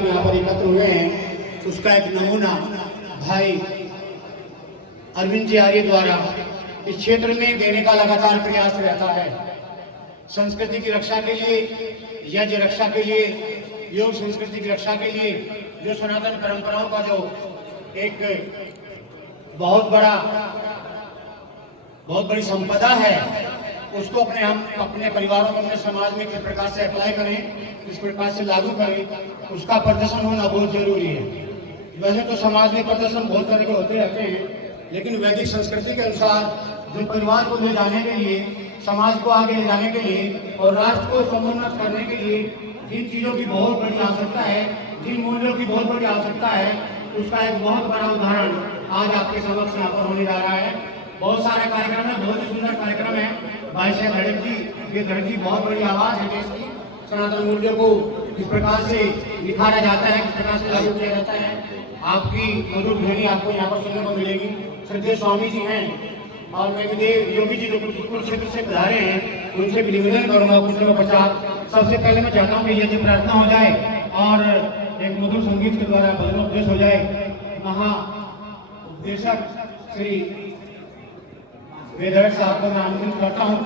आप यहाँ पर एकत्र हुए हैं, उसका एक नमूना भाई अरविंद जी आर्य द्वारा इस क्षेत्र में देने का लगातार प्रयास रहता है। संस्कृति की रक्षा के लिए, यज्ञ रक्षा के लिए, योग संस्कृति की रक्षा के लिए जो सनातन परंपराओं का जो एक बहुत बड़ी संपदा है, उसको हम अपने परिवारों में, अपने समाज में किस प्रकार से अप्लाई करें, किस प्रकार से लागू करें, उसका प्रदर्शन होना बहुत जरूरी है। वैसे तो समाज में प्रदर्शन बहुत तरह के होते रहते हैं, लेकिन वैदिक संस्कृति के अनुसार जो परिवार को ले जाने के लिए, समाज को आगे ले जाने के लिए और राष्ट्र को समुन्नत करने के लिए जिन चीज़ों की बहुत बड़ी आवश्यकता है, जिन मूल्यों की बहुत बड़ी आवश्यकता है, उसका एक बहुत बड़ा उदाहरण आज आपके समक्ष यहाँ पर होने जा रहा है। बहुत सारे कार्यक्रम है, बहुत ही सुंदर कार्यक्रम है। भाई साहब धड़क जी, ये धड़क जी बहुत बड़ी आवाज़ है देश की। सनातन मूल्यों को किस प्रकार से निखारा जाता है, किस प्रकार से लागू किया जाता है, आपकी मधुर ध्वनि आपको यहाँ पर सुनने को मिलेगी। श्रद्धेय स्वामी जी हैं और मैं विदेव योगी जी जो कुल क्षेत्र से पधारे हैं, उनसे भी निवेदन करूँगा कुछ लोगों के साथ। सबसे पहले मैं चाहता हूँ कि यदि प्रार्थना हो जाए और एक मधुर संगीत के द्वारा भजनोपदेश हो जाए। महाउपदेशक श्री वेदर साहब को मैं आमंत्रित करता हूँ,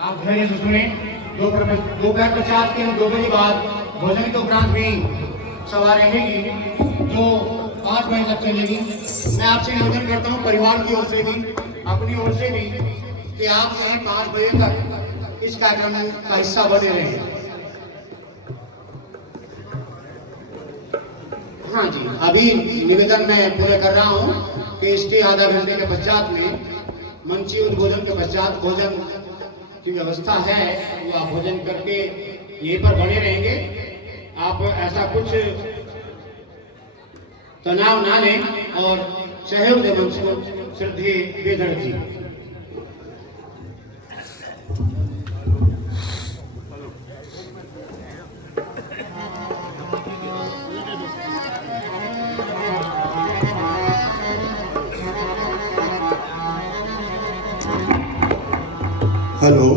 आप धैर्य से सुने। दोपहर प्रसाद के 2 बजे बाद भोजन के उपरांत भी सभा रहेगी जो 5 बजे तक चलेगी। मैं आपसे निवेदन करता हूँ परिवार की ओर से भी, अपनी ओर से भी, कि आप जो है 5 बजे तक इस कार्यक्रम का हिस्सा बने रहें। हाँ जी, अभी निवेदन मैं पूरे कर रहा हूँ कि इसके आधा घंटे के पश्चात में मंची उद्बोधन के पश्चात भोजन की व्यवस्था है, वो आप भोजन करके यहीं पर बने रहेंगे। आप ऐसा कुछ तनाव ना लें और सहयोग दें मंच को। श्रद्धेय वेदर जी। हेलो,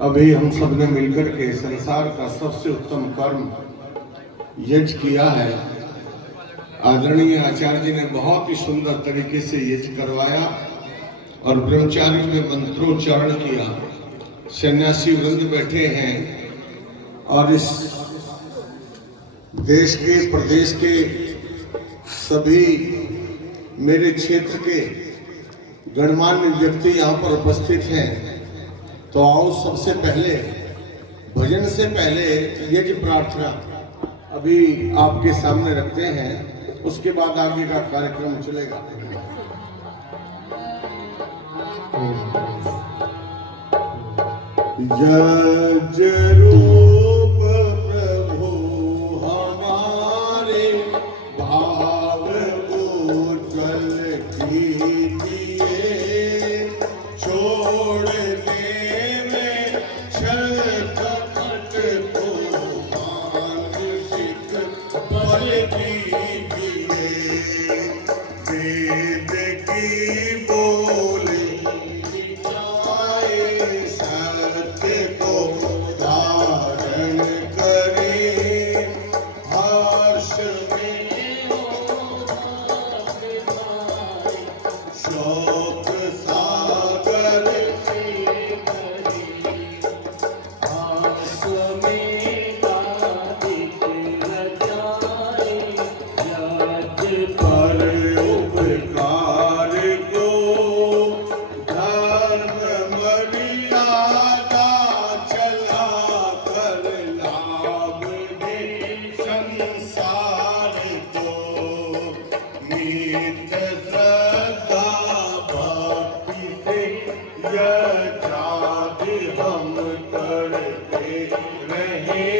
अभी हम सब ने मिलकर के संसार का सबसे उत्तम कर्म यज्ञ किया है। आदरणीय आचार्य जी ने बहुत ही सुंदर तरीके से यज्ञ करवाया और ब्रह्मचारी में मंत्रोच्चारण किया। सन्यासी वृंद बैठे हैं और इस देश के, प्रदेश के सभी मेरे क्षेत्र के गणमान्य व्यक्ति यहाँ पर उपस्थित हैं। तो आओ, सबसे पहले भजन से पहले यज्ञ प्रार्थना अभी आपके सामने रखते हैं, उसके बाद आगे का कार्यक्रम चलेगा। यज्ञ रूप प्रभु हमारे भाव उज्ज्वल कीजिए, छोड़ने में छल कपट को मानसिक बल कीजिए। वेद की बोली जाए, सत्य को धारण करे, हर्ष में शोक सागर से भरी, आस में बाधिक रचाए, यज्ञ पर उपकार को धर्म मर्यादा चला कर लाभ दे संसार को। नित श्रद्धा भक्ति से यज्ञादि हम करते रहे,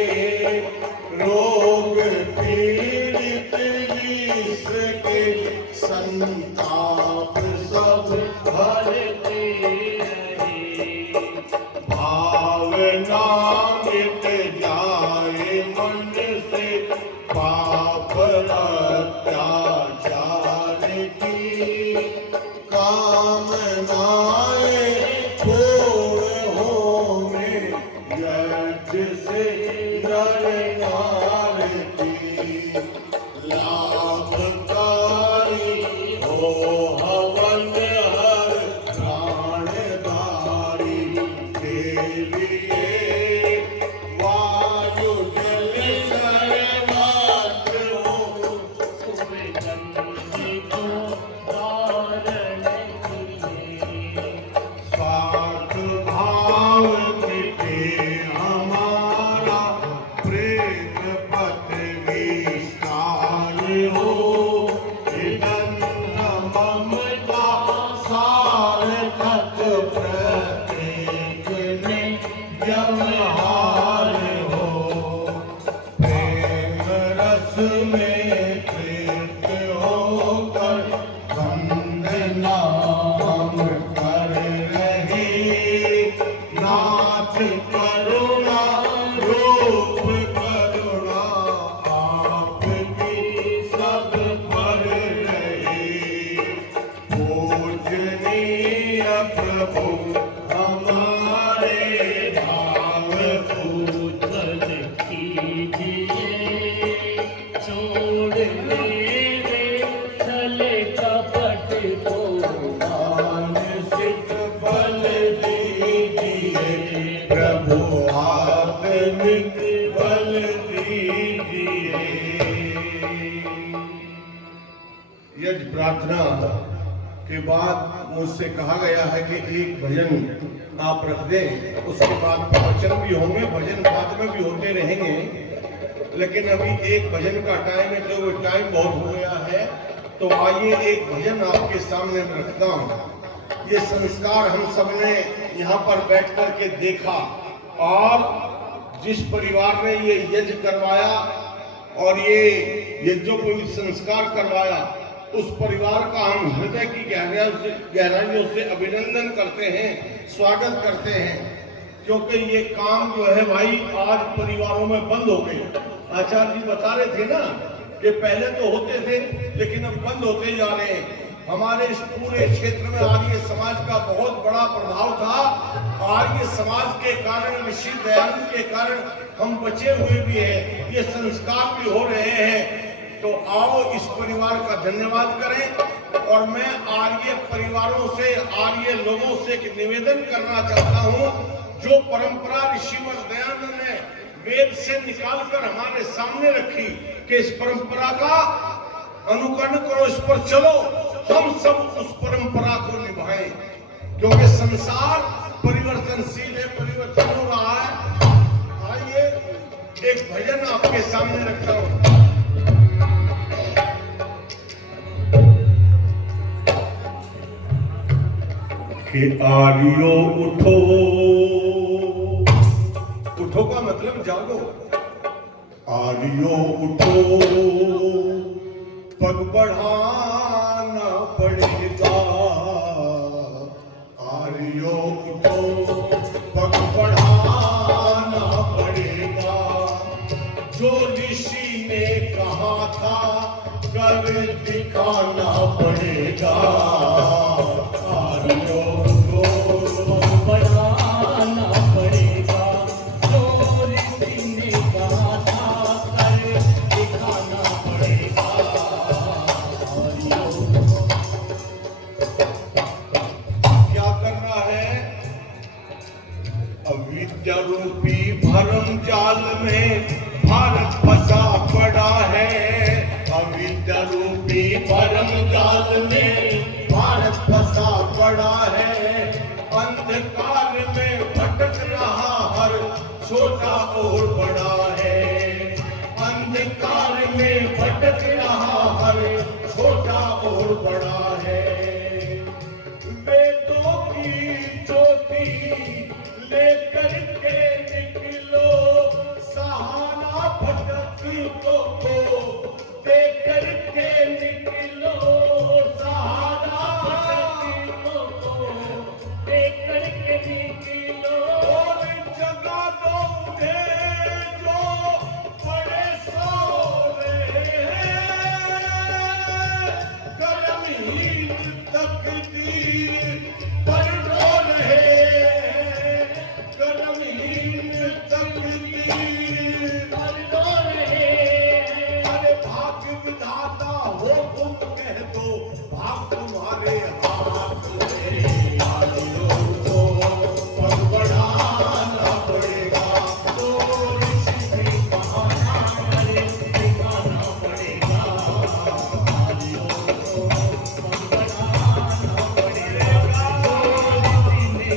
रोग पीड़ित इसके संताप सब भरते रहे। भावना मिट जाए मन से पाप अत्याचार की, कामनाएं पूर्ण होने यज्ञ से नर नार की लाभकारी हो हवन हर प्राणधारी के लिए वायु जल सर्वत्र हो स्वार्थ भाव मिटे हमारा प्रेम पथ विस्तार हो निरंतर ममता सार्थक प्रत्येक में व्यवहार हो प्रेम रस में तृप्त होकर वंदना हम कर रहे नाथ करुणा रूप करुणा आपकी सब पर रहे पूजनीय प्रभु हमारे भाव पूजन कीजिए छोड़ मेरे छले कपट को मानसिक बल दीजिए प्रभु आत्मिक बल दीजिए। यज्ञ प्रार्थना के बाद मुझसे कहा गया है कि एक भजन आप रख दें, उसके बाद प्रवचन भी होंगे, भजन बाद में भी होते रहेंगे, लेकिन अभी एक भजन का टाइम है, जो टाइम बहुत हो गया है, तो आइए एक भजन आपके सामने में रखता हूँ। ये संस्कार हम सबने यहाँ पर बैठ कर के देखा, और जिस परिवार ने ये यज्ञ करवाया और ये यज्ञोपवीत संस्कार करवाया, उस परिवार का हम हृदय की गहराइयों से अभिनंदन करते हैं, स्वागत करते हैं, क्योंकि ये काम जो है भाई आज परिवारों में बंद हो गए। आचार्य जी बता रहे थे ना कि पहले तो होते थे लेकिन अब बंद होते जा रहे हैं। हमारे इस पूरे क्षेत्र में आर्य समाज का बहुत बड़ा प्रभाव था। आर्य समाज के कारण, ऋषि दयानंद के कारण हम बचे हुए भी हैं, ये संस्कार भी हो रहे हैं। तो आओ इस परिवार का धन्यवाद करें। और मैं आर्य परिवारों से, आर्य लोगों से एक निवेदन करना चाहता हूं, जो परंपरा ऋषिवर दयानंद ने वेद से निकालकर हमारे सामने रखी कि इस परंपरा का अनुकरण करो, इस पर चलो, हम सब उस परंपरा को निभाएं, क्योंकि संसार परिवर्तनशील है, परिवर्तन हो रहा है। आइए एक भजन आपके सामने रखता हूं। कि आर्यो उठो, उठो का मतलब जागो। आर्यो उठो, पग बढ़ाना पड़ेगा। आर्यो उठो, पग बढ़ाना पड़ेगा। जो ऋषि ने कहा था कर दिखाना पड़ेगा। आर्यो बढ़ाना पड़ेगा, जो ऋषि ने कहा था कर दिखाना पड़ेगा। क्या करना है? अविद्या रूपी भरम जाल में भारत फंसा पड़ा है। अविद्या रूपी भरम जाल में भारत फंसा पड़ा है। अंधकार में भटक रहा हर छोटा और बड़ा है। अंधकार में भटक रहा हर छोटा और बड़ा है। वेदों की ज्योति लेकर के निकलो, सहारा भटकतों को देकर के निकलो। सहारा भटकतों को देकर के निकलो, और जगा दो उन्हें जो भाग्य विधाता हो तुम कह दो, भाग तुम्हारे हाथ में। आलियों को पग बढ़ाना पड़ेगा, तो ऋषि ने कहा अरे दिखाना पड़ेगा, आलियों को पग बढ़ाना पड़ेगा, तो ऋषि ने।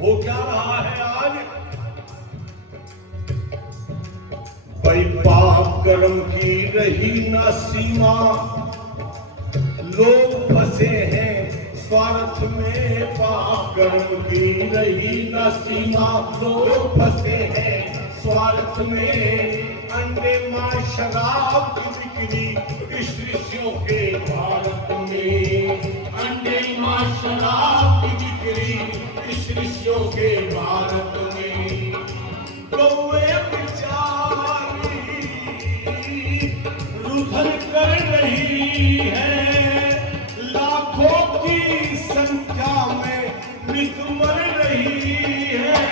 हो क्या रहा है आज? भाई पाप कर्म की रही ना सीमा, लोग फंसे हैं स्वार्थ में। पाप कर्म की रही ना सीमा, लोग फंसे हैं स्वार्थ में। अंडे मां शराब की बिक्री इस ऋषियों के भारत में। अंडे मां शराब की बिक्री इस ऋषियों के भारत में। गौए बेचारी रुधन कर रही है, लाखों की संख्या में मृत मर रही है।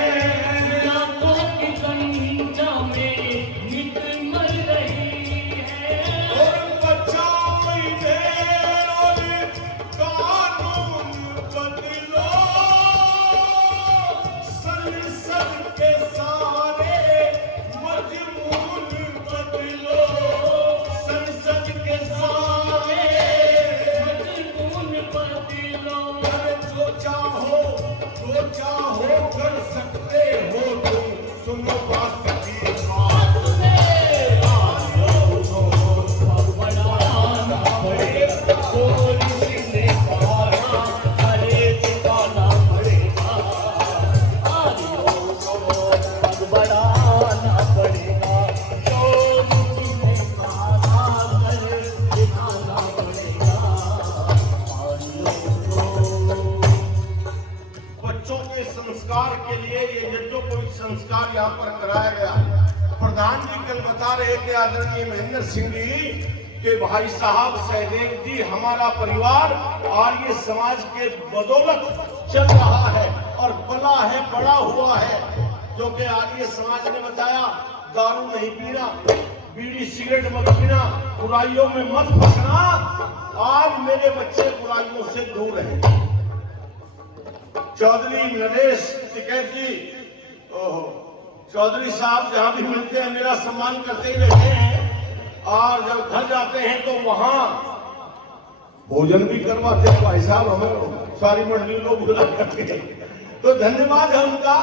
लाखों की संख्या में मृत मर रही है, और बचाओ इन्हें और कानून बदलो, संसद के सारे मजमून बदलो, संसद के सारे मजनून बदलो। जो चाहो कर सकते हो तुम, सुनो बात की बात में। आलियों को पग बढ़ाना पड़ेगा, तो ऋषि ने कहा अरे दिखाना पड़ेगा, आलियों को पग बढ़ाना पड़ेगा, तो ऋषि ने कहा अरे दिखाना पड़ेगा, आलियों को। बच्चों के संस्कार के लिए ये यज्ञोपवीत संस्कार यहाँ पर कराया गया। प्रधान जी कल बता रहे थे आदरणीय महेंद्र सिंह जी के भाई साहब सहदेव जी, हमारा परिवार आर्य समाज के बदौलत चल रहा है और बला है, बड़ा हुआ है। जो कि आर्य समाज ने बताया दारू नहीं पीना, बीड़ी सिगरेट मत पीना, बुराइयों में मत फंसना। आज मेरे बच्चे बुराइयों से दूर हैं। चौधरी नरेश टिकैत जी, ओहो, चौधरी साहब जहां भी मिलते हैं मेरा सम्मान करते ही रहते हैं, और जब घर जाते हैं तो वहां भोजन भी करवाते हैं भाई साहब, हमें सारी मंडली लोग बुला करके। तो धन्यवाद है उनका,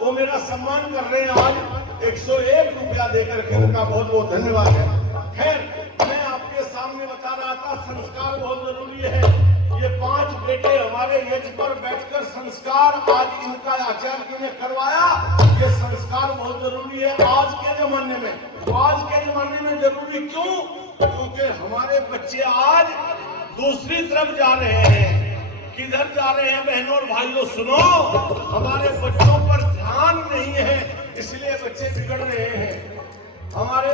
वो मेरा सम्मान कर रहे हैं आज 101 रुपया देकर के, उनका बहुत बहुत धन्यवाद है। खैर, मैं आपके सामने बता रहा था संस्कार बहुत जरूरी है। ये 5 बेटे हमारे यज्ञ पर बैठकर संस्कार आज इनका आचार्य जी ने करवाया। ये संस्कार बहुत जरूरी है आज के जमाने में। आज के जमाने में जरूरी क्यों? क्योंकि हमारे बच्चे आज दूसरी तरफ जा रहे हैं। किधर जा रहे हैं बहनों और भाइयों? सुनो, हमारे बच्चों पर ध्यान नहीं है, इसलिए बच्चे बिगड़ रहे हैं। हमारे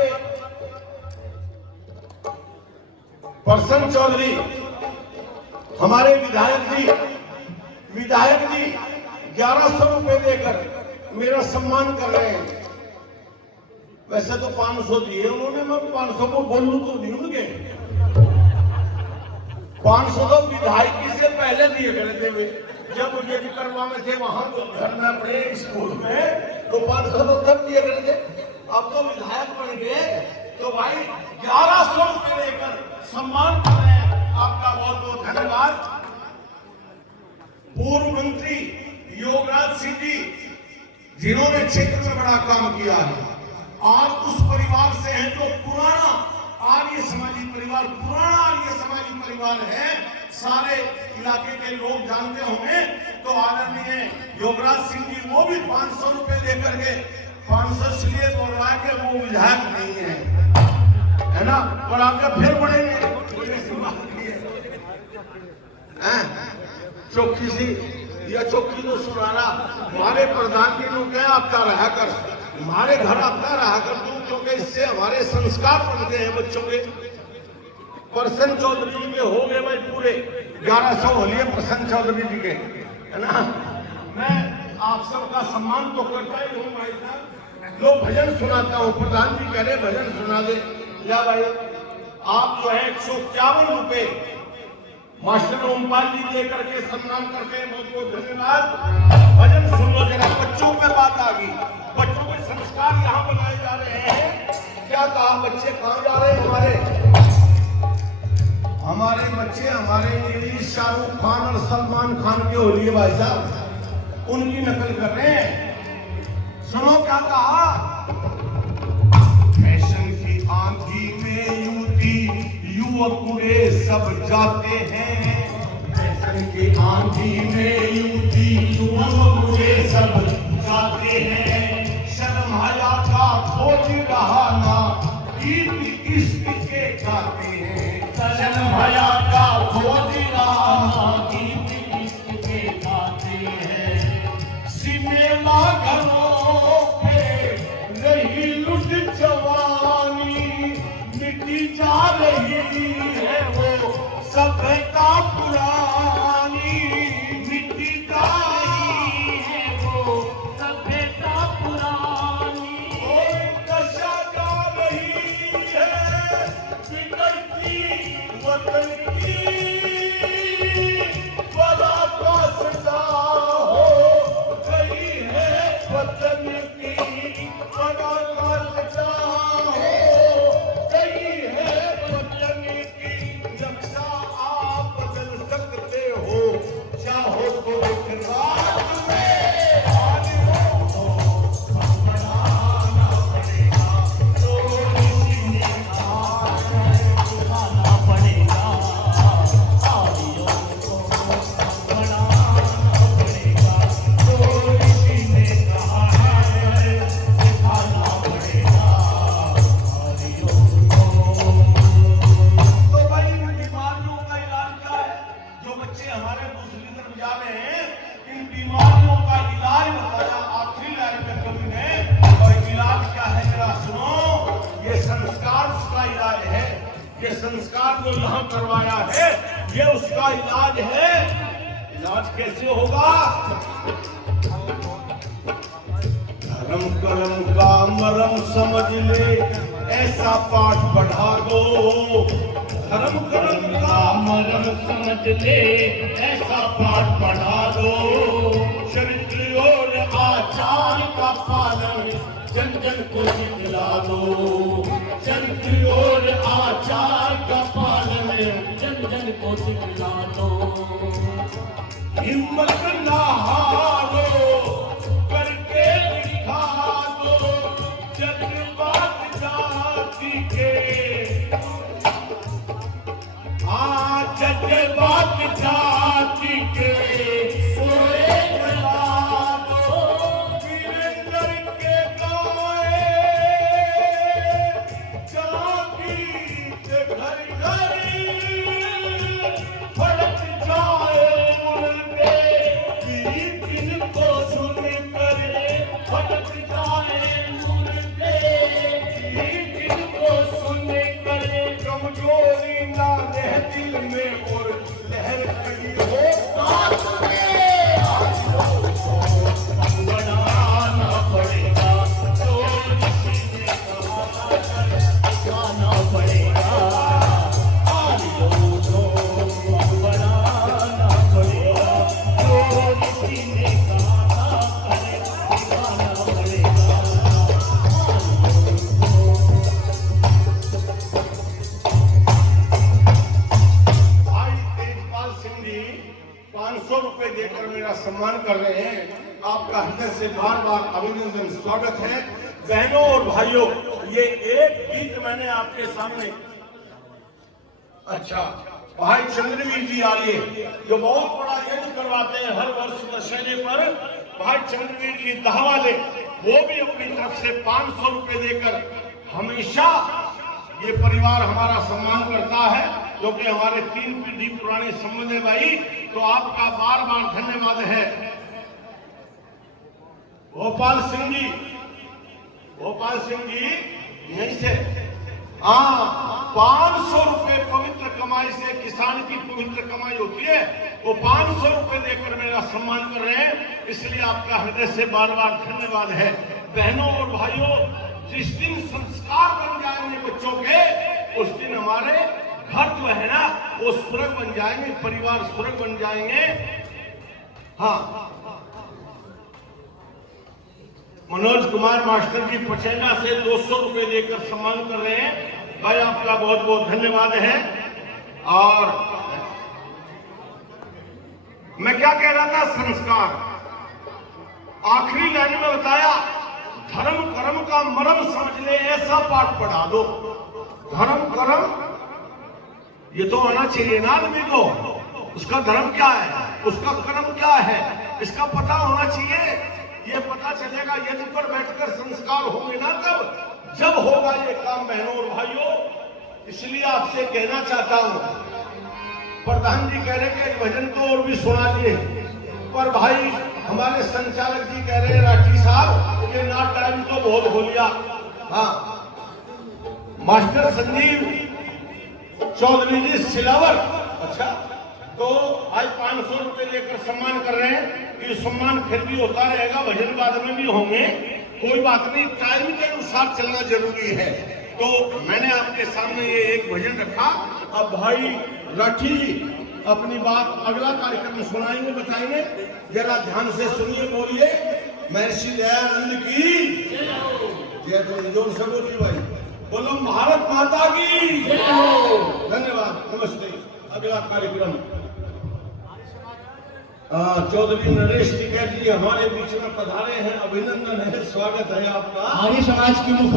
प्रसन्न चौधरी, हमारे विधायक जी 1100 रुपए देकर मेरा सम्मान कर रहे हैं। वैसे तो 500 दिए उन्होंने, मैं 500 को बोलूं तो नहीं उनके। 500 तो विधायकी से पहले दिए करे थे वे, जब मुझे भी करवा में थे वहां तो घर में अपने स्कूल में, तो 500 तो तब दिए करे थे। अब तो विधायक बन गए तो भाई 1100 रुपए देकर सम्मान कर रहे हैं। आपका बहुत बहुत धन्यवाद। पूर्व मंत्री योगराज सिंह जी, जिन्होंने क्षेत्र में बड़ा काम किया है, आज उस परिवार से हैं जो पुराना आर्य समाजी परिवार, पुराना आर्य समाजी परिवार है। सारे इलाके के लोग जानते होंगे। तो आदरणीय योगराज सिंह जी वो भी 500 रुपए देकर के, 500 इसलिए बोल रहा है कि वो विधायक नहीं है ना, और आपका फिर बढ़ेंगे। चौकी सी या चौकी तो सुनाना, हमारे प्रधान जी ने क्या आपका रहा कर, हमारे घर आपका रहा कर तुम, क्योंकि इससे हमारे संस्कार बनते हैं बच्चों के। प्रसन्न चौधरी जी के हो गए भाई पूरे 1100 होलिए प्रसन्न चौधरी जी के, है ना। मैं आप सबका सम्मान तो करता ही हूँ भाई साहब। लो भजन सुनाता हूँ, प्रधान जी कह रहे भजन सुना दे। या भाई आप जो है 151 रुपए मास्टर ओमपाल जी दे करके सम्मान करते हैं, बहुत बहुत धन्यवाद। भजन सुन लो जरा, बच्चों पे बात आ गई, बच्चों के संस्कार यहाँ बनाए जा रहे हैं। क्या कहा, बच्चे कहाँ जा रहे हैं हमारे बच्चे हमारे लिए शाहरुख खान और सलमान खान के हो लिए भाई साहब, उनकी नकल कर रहे हैं। सुनो क्या कहा, फैशन की आंधी में युवती युवक उड़े सब जाते हैं। फैशन की आंधी में युवती युवक उड़े सब जाते हैं। शर्म हया का खोज रहा ना, गीत इश्क के गाते हैं। शर्म हया का खोज रहा, गीत इश्क के गाते हैं। सिनेमा घरों पे रही लुट जवानी, मिटी जा रही है वो सभ्यता पुरानी। मिटी जा रही है वो सभ्यता पुरानी। दशा जा रही है बिगड़ती वतन की। बड़ा वास्ता हो गई है वतन की, बड़ा वास्ता हो गई है वतन की। नक्शा आप बदल सकते हो, चाहो तो एक रात में आने हो बनाना पड़ेगा। तो किसी ने बनाना पड़ेगा, आलियों को बनाना पड़ेगा। तो किसी ने कहा है दिखाना पड़ेगा, आलियों को। तो भाई इन बीमारियों का इलाज क्या है? जो बच्चे हमारे दूसरी तरफ जा रहे हैं, इन बीमारियों का इलाज बताया आखिरी लाइन में कवि ने। और इलाज क्या है जरा सुनो, ये संस्कार उसका इलाज है। ये संस्कार जो यहाँ करवाया है, ये उसका इलाज है। इलाज कैसे होगा? धर्म कर्म का मरम समझ ले, ऐसा पाठ पढ़ा दो। धर्म कर्म का मरम समझ ले, ऐसा पाठ पढ़ा दो। चरित्र और आचार का पालन जन जन को सिखला दो। चरित्र और आचार का पालन जन जन को सिखला दो। हिम्मत ना हारो, करके दिखा दो। जज्बात जाति के, जज्बात जाति के सोए जला दो। वीरेंद्र के गाए जागीत घर घर फड़क जाए मुर्दे। जिनको सुन कर फटक जाए मुर्दे, जिनको सुन कर कमजोरी ना रह दिल में और लहर खड़ी हो। बनाना पड़ेगा, तो किसी ने कहा दिखाना पड़ेगा, आलियों को बनाना पड़ेगा। तो किसी ने कहा दिखाना पड़ेगा, भाई तेजपाल सिंह जी 500 रुपए देकर मेरा सम्मान कर रहे हैं। आपका हृदय से बार बार अभिनंदन, स्वागत है। बहनों और भाइयों, ये एक गीत मैंने आपके सामने, अच्छा भाई चंद्रवीर जी आलिए जो बहुत बड़ा यज्ञ करवाते हैं हर वर्ष दशहरे पर। भाई चंद्रवीर जी दहवाले, वो भी अपनी तरफ से 500 रुपए देकर हमेशा ये परिवार हमारा सम्मान करता है, क्योंकि हमारे 3 पीढ़ी पुराने संबंध है भाई। तो आपका बार बार धन्यवाद है। गोपाल सिंह जी, गोपाल सिंह जी यहीं से, हाँ 500 रुपए पवित्र कमाई से, किसान की पवित्र कमाई होती है, वो 500 रुपए देकर मेरा सम्मान कर रहे हैं। इसलिए आपका हृदय से बार बार धन्यवाद है। बहनों और भाइयों, जिस दिन संस्कार बन जाएंगे बच्चों के, उस दिन हमारे घर जो है ना वो स्वर्ग बन जाएंगे, परिवार स्वर्ग बन जाएंगे। हाँ, मनोज कुमार मास्टर जी पचेगा से 200 रुपए देकर सम्मान कर रहे हैं। भाई आपका बहुत बहुत धन्यवाद है। और मैं क्या कह रहा था, संस्कार आखिरी लाइन में बताया, धर्म कर्म का मर्म समझ ले ऐसा पाठ पढ़ा दो। धर्म कर्म ये तो आना चाहिए ना आदमी को, उसका धर्म क्या है, उसका कर्म क्या है, इसका पता होना चाहिए। ये पता चलेगा यदि पर बैठकर संस्कार होंगे ना, तब जब होगा ये काम बहनों और भाइयों। इसलिए आपसे कहना चाहता हूं, प्रधान जी कह रहे कि भजन तो और भी सुना दिए, पर भाई हमारे संचालक जी कह रहे हैं राठी साहब कि ना टाइम तो बहुत हो लिया। हाँ, मास्टर संजीव चौधरी जी सिलावर, अच्छा, तो आज 500 रुपए लेकर सम्मान कर रहे हैं। ये सम्मान फिर भी होता रहेगा, भजन बाद में भी होंगे, कोई बात नहीं, टाइम के अनुसार चलना जरूरी है। तो मैंने आपके सामने ये एक भजन रखा। अब भाई राठी जी अपनी बात अगला कार्यक्रम सुनाएंगे, बताएंगे, जरा ध्यान से सुनिए, बोलिए। महर्षि दयानंद की जय। जोर से बोलिए भाई, बोलो भारत माता की। धन्यवाद, नमस्ते। अगला कार्यक्रम चौधरी नरेश टिकैत जी हमारे बीच में पधारे हैं, अभिनंदन है, स्वागत है आपका। आर्य समाज की मुख्य